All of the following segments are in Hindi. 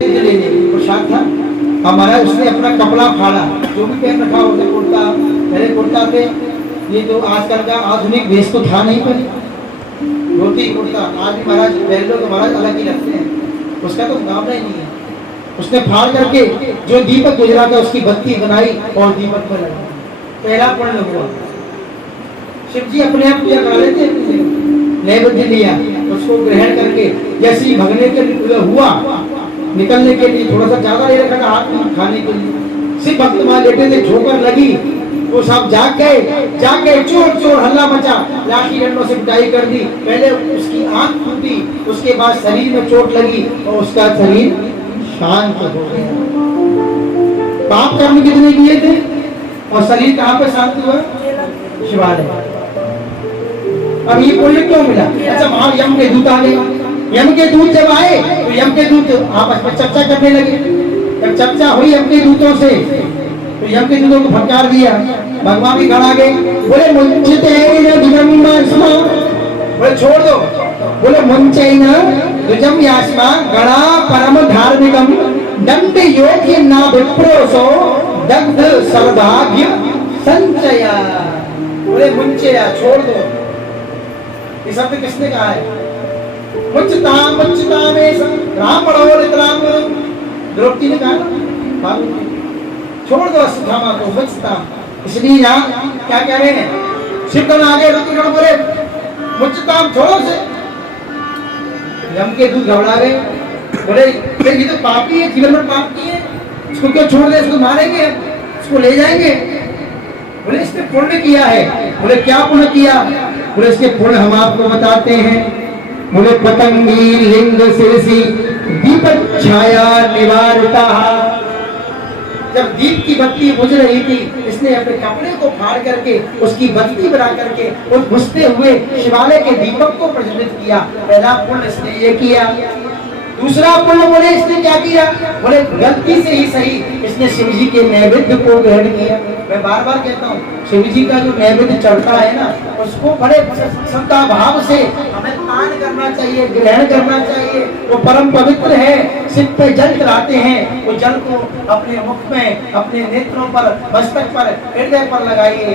लेने पोशाक था हमारा, उसने अपना कपड़ा फाड़ा, जो भी पहन रखा होता कुर्ता, पहले कुर्ता थे, ये तो आजकल का आधुनिक वेश तो था नहीं, पर धोती कुर्ता आज भी महाराज पहन लो तो महाराज अलग ही लगते हैं, उसका तो मुकाबला ही नहीं है। उसने फाड़ करके जो दीपक गुजरा था उसकी बत्ती बनाई और दीपक पर लगा, पहला पुण्य हुआ। शिव जी अपने आप पूजा करा लेते हैं, नैवेद्य लिया, उसको ग्रहण करके जैसे ही भगने के हुआ, निकलने के लिए थोड़ा सा ज्यादा ले रखा था हाथ में खाने के लिए, सिर्फ भक्त वहां लेटे थे, ठोकर लगी, वो सब जाग गए, चोर चोर हल्ला मचा, लाठी डंडों से पिटाई कर दी, पहले उसकी आंख फूटी, उसके बाद शरीर में चोट लगी और उसका शरीर शांत हो गया। पाप कर्म कितने किए थे और शरीर कहाँ पे शांत हुआ? शिवालय। अब ये पुण्य क्यों मिला? अच्छा वहां यम के दूत आ गए, यम के दूत जब आए तो यम के दूत आपस में चर्चा करने लगे, जब चर्चा हुई यम के दूतों से तो यम के दूतों को फटकार दिया, भगवान भी खड़ा गए, बोले मुंचिते बोले छोड़ दो, बोले मुंचैना दुजम यास्मा गणा परम धार्मिकम दंड योग्य ना विप्रोसो दग्ध सर्वभाग्य संचया। बोले मुंचया छोड़ दो, ये शब्द किसने कहा है? मुच्चताम ब्राह्मणों द्रौपदी ने कहा छोड़ दो अश्वत्थामा को, मुच्चताम। इसलिए यहाँ क्या कह रहे हैं? शिवगण आगे ऋतुगण बोले मुच्चताम छोड़ो से, यम के दूत घबरा गए, बोले ये तो पापी है, जीवन में पाप किए, इसको क्यों छोड़ दे, इसको मारेंगे, इसको ले जाएंगे। बोले इसने पुण्य किया है। बोले क्या पुण्य किया? बोले इसके पुण्य हम आपको बताते हैं। बोले पतंगी लिंग शिरसी दीपक छाया निवारता, जब दीप की बत्ती बुझ रही थी, इसने अपने कपड़े को फाड़ करके उसकी बत्ती बना करके उस बुझते हुए शिवालय के दीपक को प्रज्वलित किया। पहला पुण्य इसने ये किया। दूसरा पुण्य बोले इसने क्या किया? बोले गलती से ही सही इसने शिव जी के नैवेद्य को ग्रहण किया। मैं बार बार कहता हूँ शिव जी का जो नैवेद्य चढ़ता है ना, उसको बड़े श्रद्धा भाव से हमें पान करना चाहिए, ग्रहण करना चाहिए। वो परम पवित्र है। सिर पे जल चढ़ाते हैं, वो जल को अपने मुख में, अपने नेत्रों पर, मस्तक पर, हृदय पर लगाइए,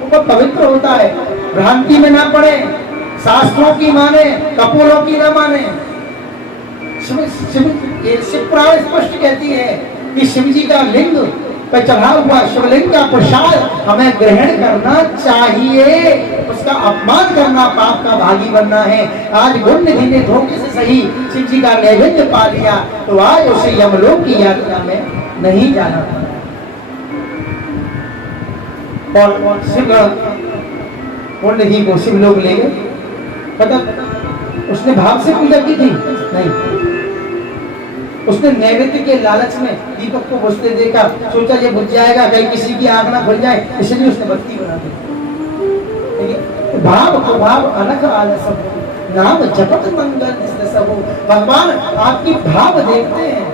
वो बहुत पवित्र होता है। भ्रांति में ना पड़े, शास्त्रों की माने, कपूरों की ना माने। शिव पुराण स्पष्ट कहती है कि शिव जी का लिंग पर चढ़ा हुआ शिवलिंग का प्रसाद हमें ग्रहण करना चाहिए, उसका अपमान करना पाप का भागी बनना है। आज गुण निधि ने धोखे से सही शिव जी का नैवेद्य पा लिया तो आज उसे यमलोक की यात्रा में नहीं जाना था। और शिवगण गुण निधि को शिवलोक ले गए। पता उसने भाव से पूजा की थी? नहीं, उसने नैवेद्य के लालच में दीपक को बुझते देखा, सोचा ये बुझ जाएगा, कहीं किसी की आग ना खुल जाए, इसलिए उसने बत्ती बना दी। भाव को भाव अलग आलस नाम जपत मंगल सब। भगवान आपकी भाव देखते हैं,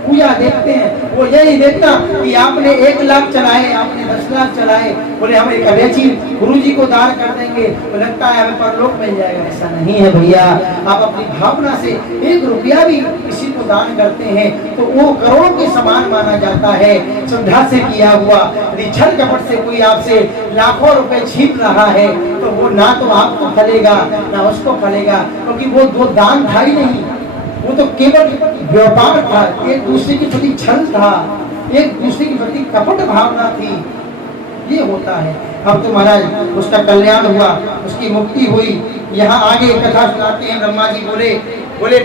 पूजा देखते हैं। वो ये नहीं देखता कि आपने 1 लाख चलाए, आपने 10 लाख चलाए, बोले हम एक अवैची गुरु जी को दान कर देंगे तो लगता है हमें परलोक मिल जाएगा। ऐसा नहीं है भैया। आप अपनी भावना से 1 रुपया भी किसी को दान करते हैं तो वो करोड़ों के समान माना जाता है, श्रद्धा से किया हुआ। यदि छल कपट से कोई आपसे लाखों रुपए छीन रहा है तो वो ना तो आपको फलेगा ना उसको फलेगा, क्योंकि वो दान था ही नहीं, वो तो केवल व्यापार था, एक दूसरे के प्रति छल था, एक दूसरे के प्रति कपट भावना थी। ये होता है। अब तो महाराज उसका कल्याण हुआ, उसकी मुक्ति हुई। यहाँ आगे कथा सुनाते हैं, ब्रह्मा जी बोले